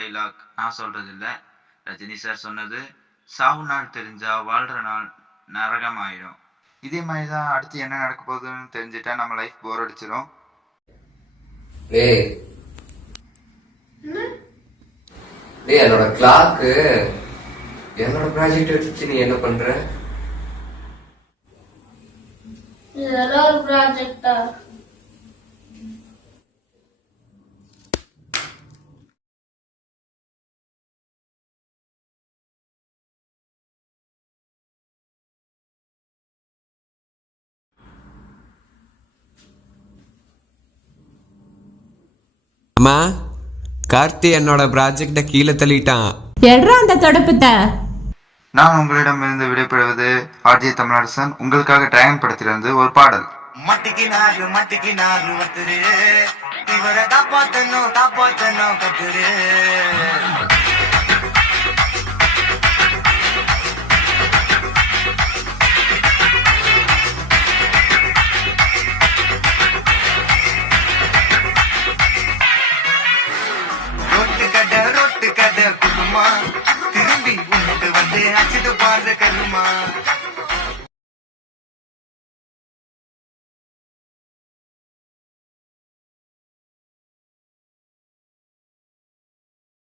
Dialogue நான் சொல்றது இல்ல, ரஜினி சார் சொன்னது. சாவு நாள் தெரிஞ்சா வாழ்ற நாள் நரகம் ஆயிடும். இதே மாதிரி தான் அடுத்து என்ன நடக்க போகுதுன்னு தெரிஞ்சுட்டா நம்ம லைஃப் போர் அடிச்சிடும். டேய் டேய் என்னோட கிளாக்கு என்னோட ப்ராஜெக்ட் வச்சு நீ என்ன பண்ற? இதெல்லாம் ஒரு ப்ராஜெக்டா? அம்மா, கார்த்தி என்னோட ப்ராஜெக்ட கீழே தள்ளிட்டான். எட்ரா அந்த தொடப்பத்த. நான் உங்களிடமிருந்து விடைபெறுவது ஆர்ஜே தமிழரசன். உங்களுக்காக டிராகன் படத்திலிருந்து ஒரு பாடல். மட்டிக்கினாரு ஒருத்தரு இவரை காப்பாத்தணும் கத்துரு. ரொட்டு கடை குடுமா திரும்பி உனக்கு வந்து அச்சுட்டு பாரு கருமா.